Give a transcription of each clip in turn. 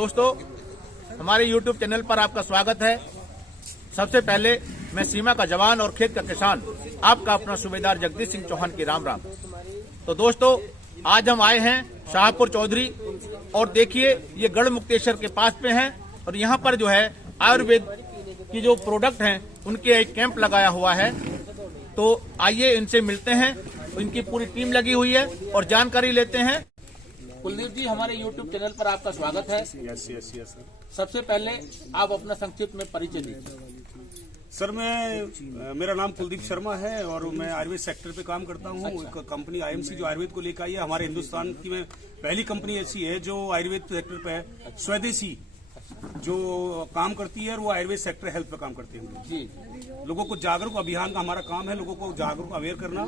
दोस्तों, हमारे YouTube channel पर आपका स्वागत है। सबसे पहले मैं सीमा का जवान और खेत का किसान, आपका अपना सूबेदार जगदीश सिंह चौहान की राम राम। तो दोस्तों, आज हम आए हैं शाहपुर चौधरी और देखिए ये गढ़ मुक्तेश्वर के पास पे हैं और यहाँ पर जो है आयुर्वेद की जो प्रोडक्ट हैं उनके एक कैंप लगाया हुआ है। तो आइए इनसे मिलते हैं, इनकी पूरी टीम लगी हुई है और जानकारी लेते हैं। कुलदीप जी, हमारे YouTube चैनल पर आपका स्वागत है। यस। सबसे पहले आप अपना संक्षिप्त में परिचय दीजिए। सर, मेरा नाम कुलदीप शर्मा है और मैं आयुर्वेद सेक्टर पे काम करता हूँ। एक कंपनी IMC जो आयुर्वेद को लेकर आई है, हमारे हिंदुस्तान की में पहली कंपनी ऐसी है जो आयुर्वेद सेक्टर पे स्वदेशी जो काम करती है, और वो आयुर्वेद सेक्टर हेल्थ पे काम करते हैं जी। लोगों को जागरूक अभियान का हमारा काम है, लोगों को जागरूक अवेयर करना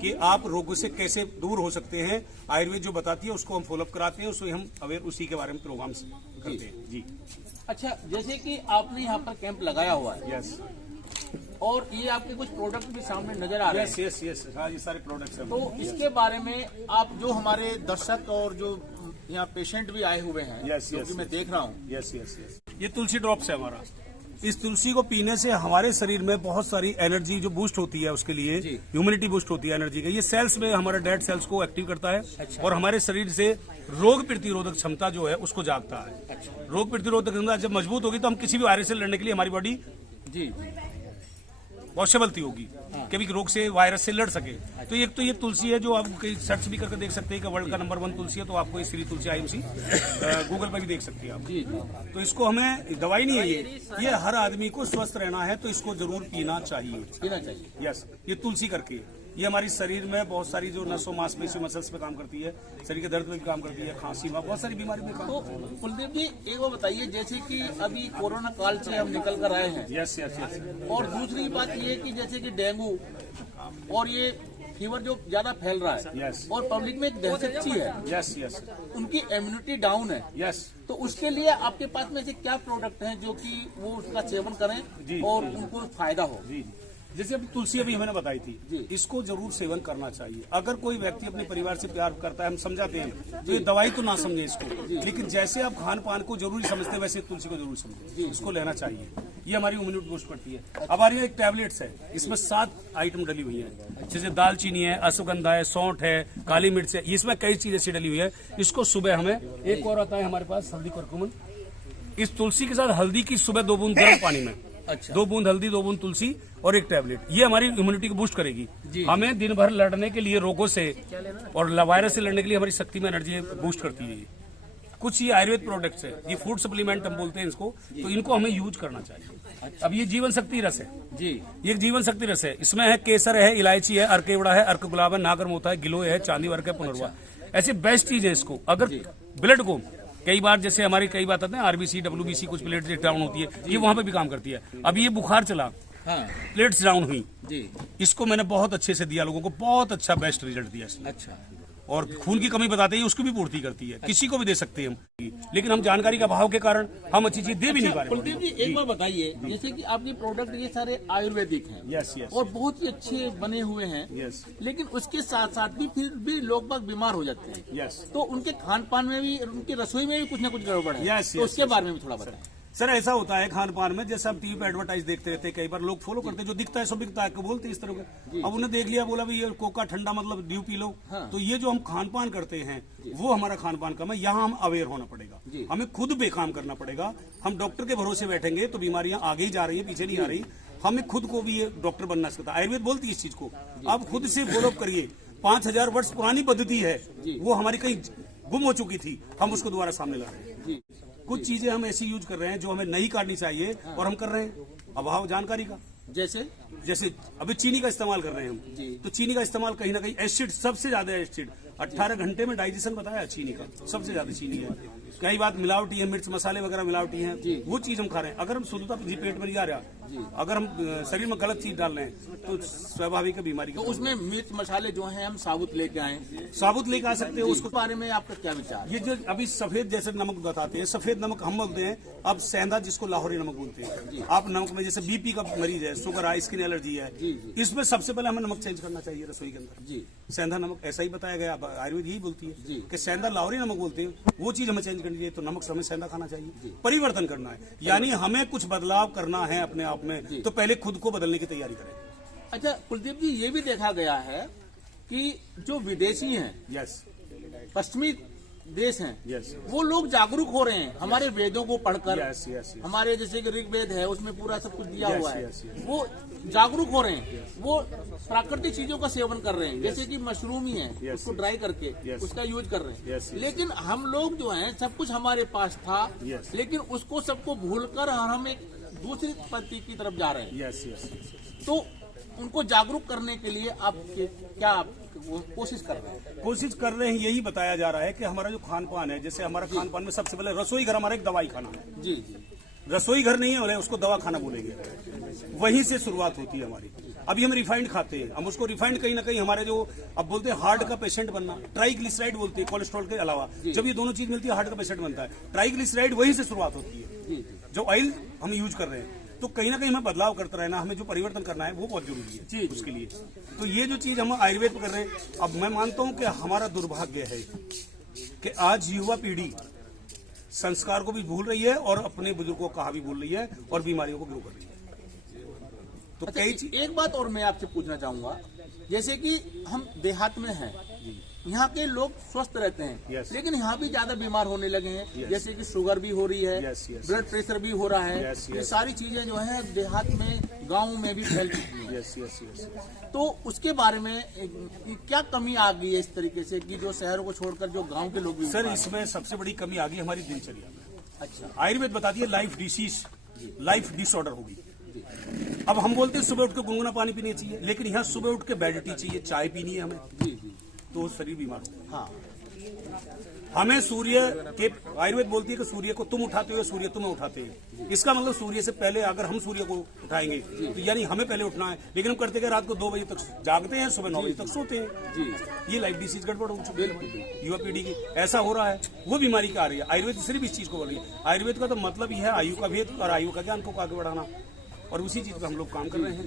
कि आप रोगों से कैसे दूर हो सकते हैं। आयुर्वेद जो बताती है उसको हम फॉलोअप कराते हैं, उसको हम अवेयर उसी के बारे में प्रोग्राम करते हैं जी। अच्छा, जैसे कि आपने यहाँ पर कैंप लगाया हुआ है। यस। और ये आपके कुछ प्रोडक्ट भी सामने नजर आ रहे हैं। यस। हाँ, ये सारे प्रोडक्ट्स हैं। तो इसके बारे में आप जो हमारे दर्शक और जो यहाँ पेशेंट भी आए हुए हैं, जो कि मैं देख रहा हूँ। यस। ये तुलसी ड्रॉप्स है हमारा। इस तुलसी को पीने से हमारे शरीर में बहुत सारी एनर्जी जो बूस्ट होती है, उसके लिए ह्यूमिनिटी बूस्ट होती है एनर्जी का। ये सेल्स में हमारे डेड सेल्स को एक्टिव करता है। अच्छा। और हमारे शरीर से रोग प्रतिरोधक क्षमता जो है उसको जागता है। अच्छा। रोग प्रतिरोधक क्षमता जब मजबूत होगी तो हम किसी भी वायरस से लड़ने के लिए हमारी बॉडी जी बहुत सबलती होगी, कभी रोग से वायरस से लड़ सके। तो एक तो ये तुलसी है जो आप कहीं सर्च भी करके देख सकते हैं कि वर्ल्ड का नंबर 1 तुलसी है, तो आपको श्री तुलसी IMC गूगल पर भी देख सकते हैं आप जी। तो इसको हमें दवाई नहीं है, ये हर आदमी को स्वस्थ रहना है तो इसको जरूर पीना चाहिए। यस। ये तुलसी करके ये हमारी शरीर में बहुत सारी जो नसों मांसपेशी मसल्स पे काम करती है, शरीर के दर्द में भी काम करती है, खांसी में, बहुत सारी बीमारी में काम करती है। कुलदीप जी, एक बात बताइए, जैसे कि अभी कोरोना काल से हम निकल कर आए हैं। यस। और दूसरी बात ये है कि जैसे कि डेंगू और ये फीवर जो ज्यादा फैल रहा है। यस। और पब्लिक में एक दहशत सी है। यस। उनकी इम्यूनिटी डाउन है। यस। तो उसके लिए आपके पास में से क्या प्रोडक्ट हैं जो कि वो उसका सेवन करें और उनको फायदा हो? जी। जैसे अभी तुलसी अभी मैंने बताई थी, इसको जरूर सेवन करना चाहिए। अगर कोई व्यक्ति अपने परिवार से प्यार करता है, हम समझाते हैं, तो ये दवाई तो ना समझे इसको, लेकिन जैसे आप खान पान को जरूरी समझते हैं वैसे तुलसी को जरूर समझे, इसको लेना चाहिए। ये हमारी इम्यूनिटी बूस्ट करती है। अब हमारी एक टैबलेट्स है, इसमें 7 आइटम डली हुई है, जैसे दालचीनी है, अश्वगंधा है, सौंठ है, काली मिर्च है, इसमें कई चीजें ऐसी डली हुई है। इसको सुबह हमें एक और आता है हमारे पास हल्दी कुरकुमन, इस तुलसी के साथ हल्दी की सुबह 2 बूंद गर्म पानी में, अच्छा, 2 बूंद हल्दी, 2 बूंद तुलसी और एक टैबलेट, ये हमारी इम्यूनिटी को बूस्ट करेगी। हमें दिन भर लड़ने के लिए रोगों से और वायरस से लड़ने के लिए हमारी शक्ति में एनर्जी बूस्ट करती है। कुछ ये आयुर्वेद प्रोडक्ट्स है, ये फूड सप्लीमेंट हम बोलते हैं इसको, तो इनको हमें यूज करना चाहिए। अब ये जीवन शक्ति रस है जी, ये जीवन शक्ति रस है। इसमें है केसर है, इलायची है, अर्केवड़ा है, अर्क गुलाब है, नागर मोथा है, गिलोय है, चांदी वर्क है, पुनर्वा, ऐसी बेस्ट चीज है। इसको अगर ब्लड को कई बार जैसे हमारी कई बात आते हैं RBC WBC कुछ प्लेट्स डाउन होती है, ये वहां पे भी काम करती है। अब ये बुखार चला, प्लेट्स डाउन हुई जी, इसको मैंने बहुत अच्छे से दिया लोगों को, बहुत अच्छा बेस्ट रिजल्ट दिया इसने। अच्छा। और खून की कमी बताते हैं उसकी भी पूर्ति करती है। अच्छा। किसी को भी दे सकते हैं हम, लेकिन हम जानकारी का अभाव के कारण हम अच्छी चीज दे भी नहीं पा रहे। कुलदीप जी, एक बार बताइए, जैसे कि आपके प्रोडक्ट ये सारे आयुर्वेदिक हैं। यस। और बहुत ही अच्छे बने हुए हैं। यस। लेकिन उसके साथ साथ भी फिर भी लोग बाग बीमार हो जाते हैं। यस। तो उनके खान पान में भी, उनकी रसोई में भी कुछ ना कुछ गड़बड़ है। तो उसके बारे में भी थोड़ा बताएं। सर, ऐसा होता है खान पान में, जैसे हम टीवी पे एडवर्टाइज देखते रहते हैं, कई बार लोग फॉलो करते हैं, जो दिखता है सो बिकता है, बोलते हैं इस तरह के। अब उन्हें देख लिया, बोला भाई ये कोका ठंडा मतलब ड्यू पी लो। हाँ। तो ये जो हम खान पान करते हैं वो हमारा खान पान कम है, यहाँ हम अवेयर होना पड़ेगा, हमें खुद पे काम करना पड़ेगा। हम डॉक्टर के भरोसे बैठेंगे तो बीमारियां आगे ही जा रही है, पीछे नहीं आ रही। हमें खुद को भी ये डॉक्टर बनना सकता है, आयुर्वेद बोलती है इस चीज को। आप खुद से फॉलोअप करिए। 5000 वर्ष पुरानी पद्धति है, वो हमारी कहीं गुम हो चुकी थी, हम उसको दोबारा सामने ला रहे हैं। कुछ चीजें हम ऐसी यूज कर रहे हैं जो हमें नहीं करनी चाहिए और हम कर रहे हैं, अभाव जानकारी का। जैसे अभी चीनी का इस्तेमाल कर रहे हैं हम, तो चीनी का इस्तेमाल कहीं ना कहीं एसिड, सबसे ज्यादा एसिड 18 घंटे में डाइजेशन बताया चीनी का, सबसे ज्यादा चीनी है। कई बात मिलावटी है, मिर्च मसाले वगैरह मिलावटी हैं, वो चीज हम खा रहे हैं। अगर हम शुद्धता पेट में नहीं आ रहा, अगर हम शरीर में गलत चीज डाल रहे हैं तो स्वाभाविक बीमारी। तो उसमें मिर्च मसाले जो हैं हम साबुत लेके आए, साबुत लेके आ सकते हो। उसके बारे में आपका क्या विचार? ये जो अभी सफेद जैसे नमक बताते हैं, सफेद नमक हम बोलते हैं, अब सेंधा जिसको लाहौरी नमक बोलते हैं। आप नमक में जैसे BP का मरीज है, शुगर है, स्किन एलर्जी है, इसमें सबसे पहले हमें नमक चेंज करना चाहिए रसोई के अंदर। सेंधा नमक ऐसा ही बताया गया, आयुर्वेद यही बोलती है कि सेंधा लाहौरी नमक बोलते हैं, वो चीज हमें चेंज करनी चाहिए, तो नमक समय सेंधा खाना चाहिए। परिवर्तन करना है, यानी हमें कुछ बदलाव करना है अपने आप में, तो पहले खुद को बदलने की तैयारी करें। अच्छा कुलदीप जी, ये भी देखा गया है कि जो विदेशी हैं, यस, पश्चिमी देश हैं, यस, वो लोग जागरूक हो रहे हैं हमारे वेदों को पढ़कर। यस, यस, हमारे जैसे कि ऋग्वेद है उसमें पूरा सब कुछ दिया हुआ है। Yes, yes. वो जागरूक हो रहे हैं, वो प्राकृतिक चीजों का सेवन कर रहे हैं, जैसे कि मशरूम ही है, यस, उसको ड्राई करके यस, उसका यूज कर रहे हैं। Yes, yes. लेकिन हम लोग जो हैं सब कुछ हमारे पास था, यस। लेकिन उसको सबको भूलकर हम एक दूसरी पद्धति की तरफ जा रहे हैं। Yes, yes. तो उनको जागरूक करने के लिए आप क्या कोशिश कर रहे हैं? कोशिश कर रहे हैं, यही बताया जा रहा है कि हमारा जो खान पान है, जैसे हमारा खान पान में सबसे पहले रसोई घर हमारा एक दवाई खाना है। जी जी, रसोई घर नहीं है उसको दवा खाना बोलेंगे, वहीं से शुरुआत होती है हमारी। अभी हम रिफाइंड खाते हैं, हम उसको रिफाइंड कहीं ना कहीं हमारे जो अब बोलते हैं हार्ट का पेशेंट बनना, ट्राइग्लिसराइड बोलते हैं कोलेस्ट्रॉल के अलावा, जब ये दोनों चीज मिलती है हार्ट का पेशेंट बनता है। ट्राइग्लिसराइड वहीं से शुरुआत होती है। जो ऑयल हम यूज कर रहे हैं, तो कहीं ना कहीं हमें बदलाव करते रहना, हमें जो परिवर्तन करना है वो बहुत जरूरी है जी, उसके लिए। तो ये जो चीज हम आयुर्वेद में कर रहे हैं, अब मैं मानता हूं कि हमारा दुर्भाग्य है कि आज युवा पीढ़ी संस्कार को भी भूल रही है और अपने बुजुर्गों को कहा भी भूल रही है और बीमारियों को ग्रो कर रही है। तो अच्छा, कई चीज, एक बात और मैं आपसे पूछना चाहूंगा, जैसे कि हम देहात में हैं, यहाँ के लोग स्वस्थ रहते हैं, Yes. लेकिन यहाँ भी ज्यादा बीमार होने लगे हैं। Yes. जैसे कि शुगर भी हो रही है, Yes, yes, ब्लड प्रेशर भी हो रहा है। Yes, ये yes. सारी चीजें जो है देहात में, गाँव में भी फैल चुकी हैं। Yes yes yes. तो उसके बारे में क्या कमी आ गई है इस तरीके से कि जो शहरों को छोड़कर जो गाँव के लोग भी सर, बीमार हैं? इसमें सबसे बड़ी कमी आ गई हमारी दिनचर्या में। अच्छा, आयुर्वेद बताती है लाइफ डिसीज, लाइफ डिसऑर्डर होगी। अब हम बोलते हैं सुबह उठ के गुनगुना पानी पीना चाहिए, लेकिन यहाँ सुबह उठ के बेड टी चाहिए, चाय पीनी है हमें, जी जी, तो शरीर बीमार होगा। हाँ, हमें सूर्य के, आयुर्वेद बोलती है कि सूर्य को तुम उठाते हो, सूर्य तुम्हें उठाते हैं। इसका मतलब सूर्य से पहले अगर हम सूर्य को उठाएंगे तो यानी हमें पहले उठना है, लेकिन हम करते हैं रात को 2 बजे तक जागते हैं, सुबह 9 बजे तक सोते हैं जी। ये लाइफ डिसीज गड़बड़ हो चुकी है युवा पीढ़ी की, ऐसा हो रहा है, वो बीमारी का आ रही है। आयुर्वेद सिर्फ इस चीज को बोल रही है। आयुर्वेद का तो मतलब ही है आयु का भेद और आयु का ज्ञान को आगे बढ़ाना, और उसी चीज पर हम लोग काम कर रहे हैं।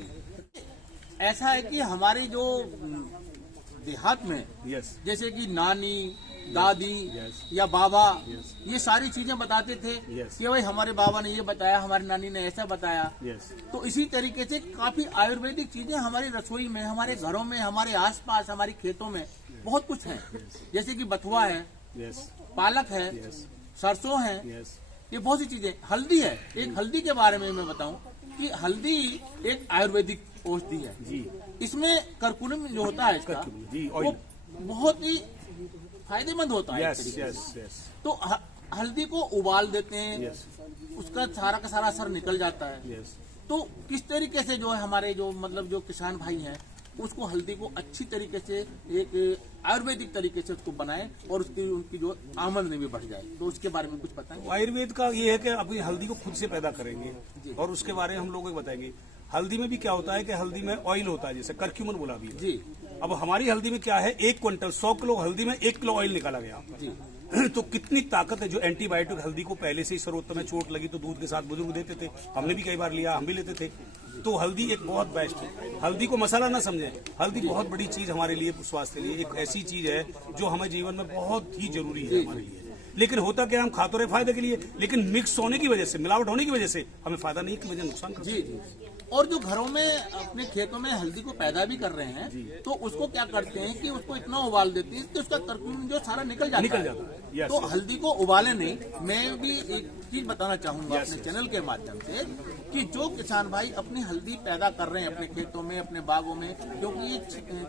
ऐसा है कि हमारी जो देहात में, यस, जैसे कि नानी, दादी Yes. या बाबा, Yes. ये सारी चीजें बताते थे Yes. कि भाई हमारे बाबा ने ये बताया, हमारी नानी ने ऐसा बताया। यस, तो इसी तरीके से काफी आयुर्वेदिक चीजें हमारी रसोई में, हमारे घरों में, हमारे आसपास, हमारे खेतों में बहुत कुछ है। जैसे कि बथुआ है, यस, पालक है, यस, सरसों है, यस, ये बहुत सी चीजें। हल्दी है, एक हल्दी के बारे में मैं बताऊं कि हल्दी एक आयुर्वेदिक औषधि है जी। इसमें कर्कुमिन जो होता है इसका, कर्क्यूमिन, जी, वो ऑयल। बहुत ही फायदेमंद होता है। यस एक तरीके यस से। यस तो हल्दी को उबाल देते हैं, यस उसका सारा का सारा असर निकल जाता है। यस। तो किस तरीके से जो है हमारे जो मतलब जो किसान भाई हैं उसको हल्दी को अच्छी तरीके से एक आयुर्वेदिक तरीके से उसको बनाएं और उसकी उनकी जो आमदनी भी बढ़ जाए, तो उसके बारे में कुछ बताएं? आयुर्वेद का ये है कि अपनी हल्दी को खुद से पैदा करेंगे और उसके बारे में हम लोगों को बताएंगे। हल्दी में भी क्या होता है कि हल्दी में ऑयल होता है, जैसे कर्क्यूमिन बोला भी जी। अब हमारी हल्दी में क्या है, 1 क्विंटल 100 किलो हल्दी में 1 किलो ऑयल निकाला गया जी। तो कितनी ताकत है। जो एंटीबायोटिक हल्दी को पहले से ही सर्वोत्तम में चोट लगी तो दूध के साथ बुजुर्ग देते थे, हमने भी कई बार लिया, हम भी लेते थे। तो हल्दी एक बहुत बेस्ट है। हल्दी को मसाला ना समझें, हल्दी बहुत बड़ी चीज हमारे लिए, स्वास्थ्य के लिए एक ऐसी चीज है जो हमें जीवन में बहुत ही जरूरी है हमारे लिए। लेकिन होता क्या, हम खाते रहे फायदे के लिए, लेकिन मिक्स होने की वजह से, मिलावट होने की वजह से हमें फायदा नहीं की वजह नुकसान करती है। जी। और जो घरों में अपने खेतों में हल्दी को पैदा भी कर रहे हैं तो उसको क्या करते हैं कि उसको इतना उबाल देते हैं कि उसका कर्क्यूमिन जो सारा निकल जाता है। यस, तो हल्दी को उबाले नहीं। मैं भी एक चीज बताना चाहूंगा अपने चैनल के माध्यम से कि जो किसान भाई अपनी हल्दी पैदा कर रहे हैं अपने खेतों में, अपने बागों में, क्योंकि ये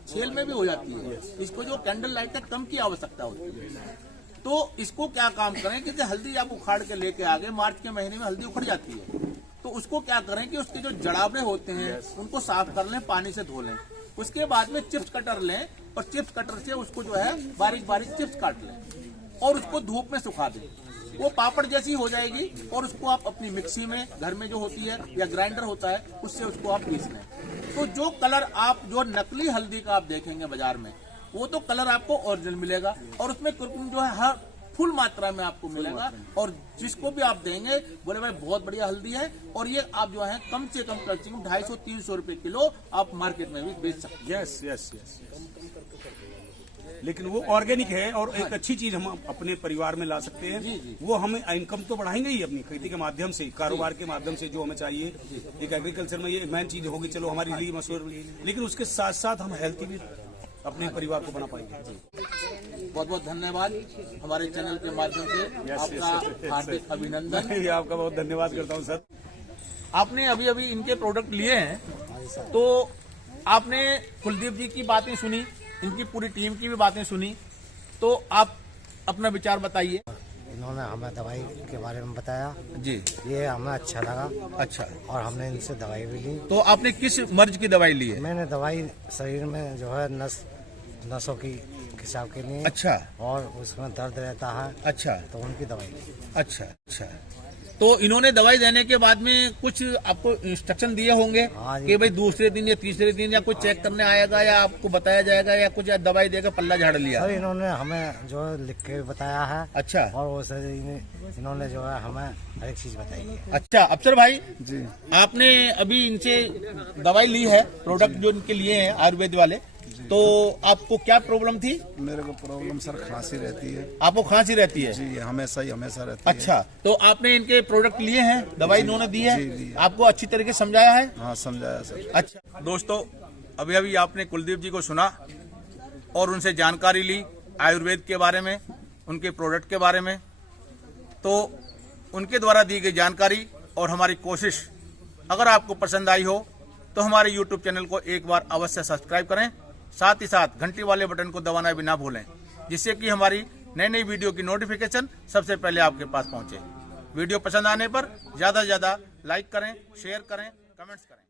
छेल में भी हो जाती है, इसको जो कैंडल लाइट है कम की आवश्यकता होती है। तो इसको क्या काम करें कि हल्दी आप उखाड़ के लेके आ गए, मार्च के महीने में हल्दी उखड़ जाती है, तो उसको क्या करें कि उसके जो जड़ावड़े होते हैं उनको साफ कर लें, पानी से धो लें। उसके बाद में चिप्स कटर लें और चिप्स कटर से उसको जो है बारीक बारीक चिप्स काट लें और उसको धूप में सुखा दें। वो पापड़ जैसी हो जाएगी और उसको आप अपनी मिक्सी में, घर में जो होती है या ग्राइंडर होता है, उससे उसको आप पीस लें। तो जो कलर आप, जो नकली हल्दी का आप देखेंगे बाजार में, वो तो कलर आपको ओरिजिनल मिलेगा और उसमें कुरकुम जो है हर फुल मात्रा में आपको मिलेगा। और जिसको भी आप देंगे बोले भाई बहुत बढ़िया हल्दी है, और ये आप जो है कम से कम 250-300 रुपए किलो आप मार्केट में भी बेच सकते हैं। Yes yes yes. लेकिन वो ऑर्गेनिक है और एक अच्छी चीज हम अपने परिवार में ला सकते हैं। वो हमें इनकम तो बढ़ाएंगे ही अपनी खेती के माध्यम से, कारोबार के माध्यम से जो हमें चाहिए। एक एग्रीकल्चर में ये मेन चीज होगी, चलो हमारी लिए मशहूर, लेकिन उसके साथ साथ हम हेल्थी भी अपने परिवार को बना पाएंगे। बहुत बहुत धन्यवाद हमारे चैनल के माध्यम से आपका हार्दिक अभिनंदन। आपका बहुत धन्यवाद करता हूँ सर। आपने अभी अभी इनके प्रोडक्ट लिए हैं, तो आपने कुलदीप जी की बातें सुनी, इनकी पूरी टीम की भी बातें सुनी, तो आप अपना विचार बताइए। इन्होंने हमें दवाई के बारे में बताया जी, ये हमें अच्छा लगा। अच्छा, और हमने इनसे दवाई भी ली। तो आपने किस मर्ज की दवाई ली है? मैंने दवाई शरीर में जो है नसों की खिंचाव के लिए। अच्छा, और उसमें दर्द रहता है। अच्छा, तो उनकी दवाई ली। अच्छा अच्छा। तो इन्होंने दवाई देने के बाद में कुछ आपको इंस्ट्रक्शन दिए होंगे कि भाई दूसरे दिन या तीसरे दिन या कुछ चेक करने आएगा या आपको बताया जाएगा या कुछ दवाई देकर पल्ला झाड़ लिया? सर इन्होंने हमें जो है लिख के बताया है। अच्छा। और वो सर इन्होंने जो है हमें हर एक चीज बताई है। अच्छा, अफसर भाई जी, आपने अभी इनसे दवाई ली है, प्रोडक्ट जो इनके लिए हैं आयुर्वेद वाले, तो आपको क्या प्रॉब्लम थी? मेरे को प्रॉब्लम सर खांसी रहती है। आपको खांसी रहती है? जी, हमेशा रहती है। अच्छा, तो आपने इनके प्रोडक्ट लिए हैं, दवाई इन्होंने दी है? जी। आपको अच्छी तरीके से समझाया है? हाँ, समझाया सर। अच्छा दोस्तों, अभी अभी आपने कुलदीप जी को सुना और उनसे जानकारी ली आयुर्वेद के बारे में, उनके प्रोडक्ट के बारे में। तो उनके द्वारा दी गई जानकारी और हमारी कोशिश अगर आपको पसंद आई हो तो हमारे YouTube चैनल को एक बार अवश्य सब्सक्राइब करें, साथ ही साथ घंटी वाले बटन को दबाना भी ना भूलें, जिससे कि हमारी नई नई वीडियो की नोटिफिकेशन सबसे पहले आपके पास पहुंचे। वीडियो पसंद आने पर ज्यादा से ज्यादा लाइक करें, शेयर करें, कमेंट्स करें।